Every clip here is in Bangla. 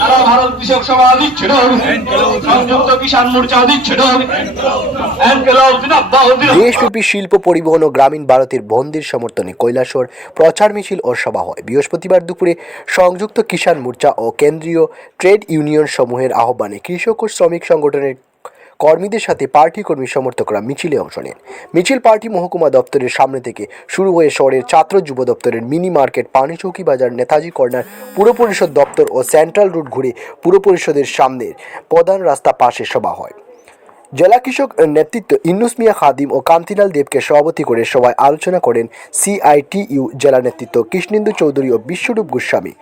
সারা ভারত কৃষক সভা দিচ্ছে সংযুক্ত কিষাণ মোর্চা দিচ্ছে। দেশব্যাপী শিল্প পরিবহন ও গ্রামীণ ভারতের বন্ধের সমর্থনে কৈলাসহর প্রচার মিছিল ও সভা হয়। বৃহস্পতিবার দুপুরে সংযুক্ত কিষাণ মোর্চা ও কেন্দ্রীয় ট্রেড ইউনিয়ন সমূহের আহ্বানে কৃষক ও শ্রমিক সংগঠনের কর্মীদের সাথে পার্টি কর্মী সমর্থকরা মিছিলে অংশ নেন। মিছিল পার্টি মহকুমা দপ্তরের সামনে থেকে শুরু হয়ে শহরের ছাত্র যুব দপ্তরের মিনি মার্কেট, পানিচৌকি বাজার, নেতাজি কর্নার, পুর পরিষদ দপ্তর ও সেন্ট্রাল রোড ঘুরে পুর পরিষদের সামনের প্রধান রাস্তা পাশে সভা হয়। জেলা কৃষক নেতৃত্ব ইন্নুস মিয়া খাদিম ও কান্তিলাল দেবকে সভাপতি করে সভায় আলোচনা করেন সিআইটিইউ জেলা নেতৃত্ব কৃষ্ণেন্দু চৌধুরী ও বিশ্বরূপ গোস্বামী।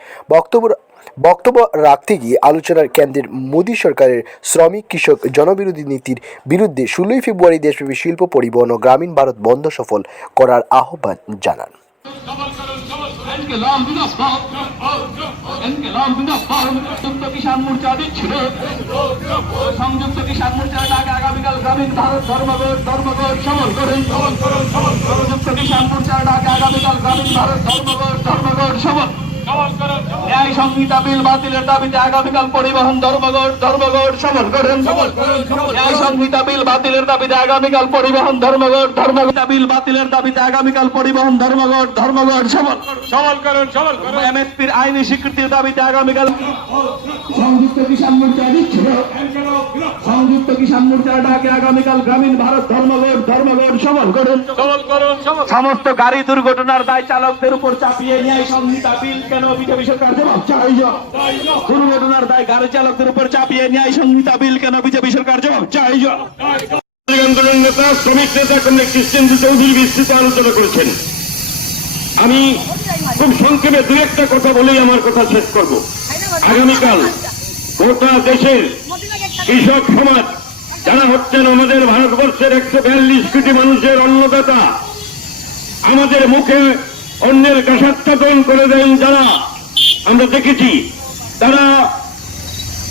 বক্তব্য রাখতে গিয়ে আলোচনার কেন্দ্রের মোদী সরকারের শ্রমিক কৃষক জনবিরোধী নীতির বিরুদ্ধে 16 ফেব্রুয়ারি দেশব্যাপী শিল্প পরিবহন ও গ্রামীণ ভারত বন্ধ সফল করার আহ্বান জানান। কিষাণ মোর্চা দিচ্ছিল সংযুক্ত কিষাণ মোর্চা ডাকে আগামীকাল গ্রামীণ ভারত ধর্মঘট সফল করেন। সংযুক্ত কিষাণ মোর্চা ডাকে আগামীকাল গ্রামীণ ভারত ধর্মঘট সফল। ন্যায় সংহিতা বিল বাতিলের দাবিতে আগামীকাল পরিবহন ধর্মঘট সফল করেন। ন্যায় সংহিতা বিল বাতিলের দাবিতে আগামীকাল পরিবহন ধর্মঘট বিল বাতিলের দাবিতে আগামীকাল পরিবহন ধর্মঘট সফল করেন। এমএসপির আইনি স্বীকৃতির দাবিতে আগামীকাল সংযুক্ত কিষাণ মোর্চা দিচ্ছিল সংযুক্ত কিষাণ মোর্চা ডাকে আগামীকাল গ্রামীণ ভারত ধর্মঘট সফল করেন। সমস্ত গাড়ি দুর্ঘটনার দায় চালকদের উপর চাপিয়ে ন্যায় সংহিতা বিল কেন বিজেপি সরকার জবাব চাই। দুর্ঘটনার দায় গাড়ি চালকদের উপর চাপিয়ে ন্যায় সংহিতা বিল কেন বিজেপি সরকার জবাব চাই। আন্দোলন নেতা শ্রমিক নেতা কর্নেল কৃষ্ণেন্দু চৌধুরী বিস্তৃত আলোচনা করেছেন। আমি খুব সংক্ষেপে দু একটা কথা বলেই আমার কথা শেষ করব। আগামীকাল গোটা দেশের কৃষক সমাজ যারা হচ্ছেন আমাদের ভারতবর্ষের 142 কোটি মানুষের অন্নদাতা, আমাদের মুখে অন্যের কাষাচ্ছাদন করে দেন যারা, আমরা দেখেছি তারা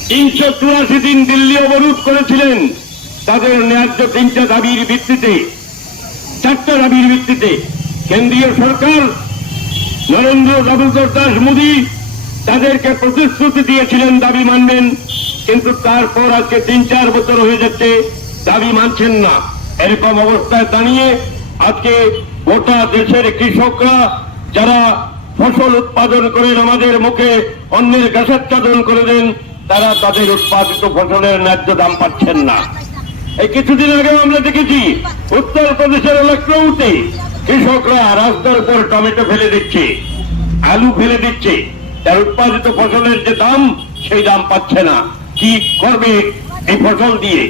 384 দিন দিল্লি অবরোধ করেছিলেন তাদের ন্যায্য 3টা দাবির ভিত্তিতে, 4টা দাবির ভিত্তিতে। কেন্দ্রীয় সরকার নরেন্দ্র দামোদর দাস মোদী তাদেরকে প্রতিশ্রুতি দিয়েছিলেন দাবি মানবেন, কিন্তু তারপর আজকে 3-4 বছর হয়ে যাচ্ছে দাবি মানছেন না। এরকম অবস্থায় দাঁড়িয়ে আজকে গোটা দেশের কৃষকরা যারা ফসল উৎপাদন করেন আমাদের মুখে অন্যের কাষাচ্ছাদন করে দেন, তারা তাদের উৎপাদিত ফসলের ন্যায্য দাম পাচ্ছেন না। এই কিছুদিন আগে আমরা দেখেছি উত্তরপ্রদেশের লখনৌতে কৃষকরা রাস্তার উপর টমেটো ফেলে দিচ্ছে, আলু ফেলে দিচ্ছে, তার উৎপাদিত ফসলের যে দাম সেই দাম পাচ্ছে না। কি করবে এই ফসল দিয়ে?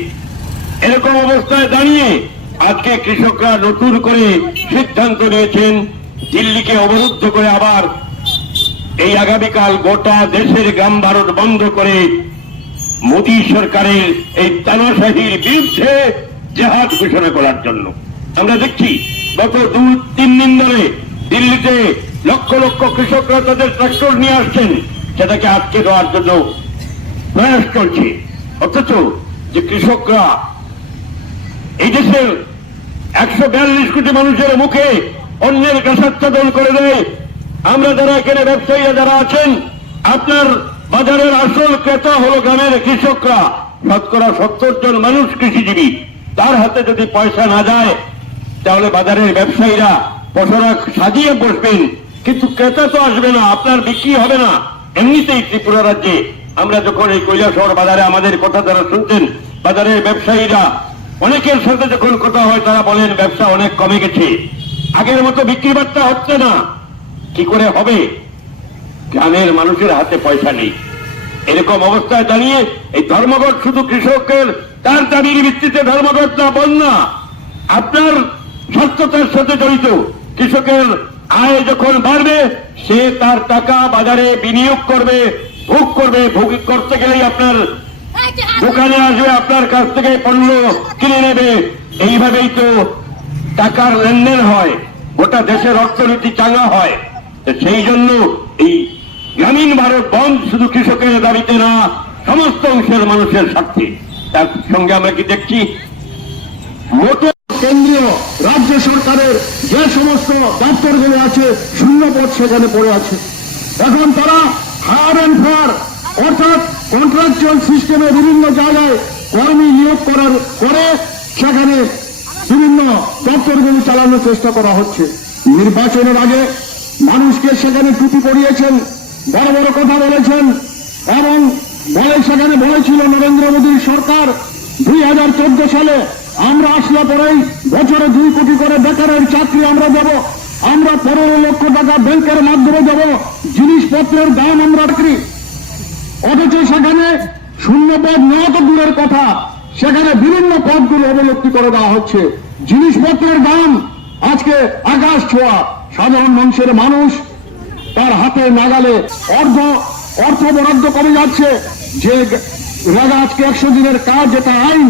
এরকম অবস্থায় দাঁড়িয়ে আজকে কৃষকরা নতুন করে সিদ্ধান্ত নিয়েছেন দিল্লিকে অবরুদ্ধ করে আবার এই আগামীকাল গোটা দেশের গ্রাম ভারত বন্ধ করে মোদী সরকারের এই তানাশাহির বিরুদ্ধে জেহাদ ঘোষণা করার জন্য। আমরা দেখছি গত 2-3 দিন ধরে দিল্লিতে লক্ষ লক্ষ কৃষকরা তাদের ট্রাক্টর নিয়ে আসছেন, সেটাকে আটকে দেওয়ার জন্য প্রয়াস চলছে। অথচ যে কৃষকরা এই দেশের 142 কোটি মানুষের মুখে অন্যের কাষাচ্ছাদন করে দেয়। আমরা যারা এখানে ব্যবসায়ীরা যারা আছেন, আপনার বাজারের আসল ক্রেতা হলো গ্রামের কৃষকরা। শতকরা 70 জন মানুষ কৃষিজীবী, তার হাতে যদি পয়সা না যায় তাহলে বাজারের ব্যবসায়ীরা পসরা সাজিয়ে বসবেন, কিন্তু ক্রেতা তো আসবে না, আপনার বিক্রি হবে না। এমনিতেই ত্রিপুরা রাজ্যে আমরা যখন এই কৈলাসহর বাজারে আমাদের কথা যারা শুনছেন, বাজারের ব্যবসায়ীরা অনেকের সাথে যখন কথা হয় তারা বলেন ব্যবসা অনেক কমে গেছে, আগের মতো বিক্রি বার্তা হচ্ছে না। কি করে হবে? গ্রামের মানুষের হাতে পয়সা নেই। এরকম অবস্থায় দাঁড়িয়ে এই ধর্মঘট শুধু কৃষকের তার দাবির ভিত্তিতে ধর্মঘট না, বন্যা আপনার স্বাস্থ্যতার সাথে জড়িত। কৃষকের আয় যখন বাড়বে সে তার টাকা বাজারে বিনিয়োগ করবে, ভোগ করবে। ভোগ করতে গেলেই আপনার দোকানে আসবে, আপনার কাছ থেকে পণ্য কিনে নেবে। এইভাবেই তো টাকার লেনদেন হয়, গোটা দেশের অর্থনীতি চাঙ্গা হয়। সেই জন্য এই গ্রামীণ ভারত বন্ধ শুধু কৃষকের দাবিতে না, সমস্ত অংশের মানুষের স্বার্থে। তার সঙ্গে আমরা কি দেখছি, মোটর কেন্দ্রীয় রাজ্য সরকারের যে সমস্ত দপ্তরগুলো আছে শূন্যপদ সেখানে পড়ে আছে। এখন তারা হায়ার অ্যান্ড ফায়ার অর্থাৎ কন্ট্রাকচুয়াল সিস্টেমে বিভিন্ন জায়গায় কর্মী নিয়োগ করে সেখানে বিভিন্ন দপ্তরগুলো চালানোর চেষ্টা করা হচ্ছে। নির্বাচনের আগে মানুষকে সেখানে টুপি পরিয়েছেন, বড় বড় কথা বলেছেন এবং সেখানে বলেছিল নরেন্দ্র মোদীর সরকার 2014 সালে আমরা আসলে পরেই বছরে 2 কোটি করে বেকারের চাকরি আমরা দেব, আমরা 15 লক্ষ টাকা ব্যাংকের মাধ্যমে দেব, জিনিসপত্রের দাম আমরা করি। অথচ সেখানে শূন্য পদ নেওয়া তো দূরের কথা, সেখানে বিভিন্ন পদগুলো অবলুপ্তি করে দেওয়া হচ্ছে। জিনিসপত্রের দাম আজকে আকাশ ছোঁয়া। সাধারণ মানুষ তার হাতে নাগালে অর্থ বরাদ্দ কমে যাচ্ছে। যে আজকে 100 দিনের কাজ যেটা আইন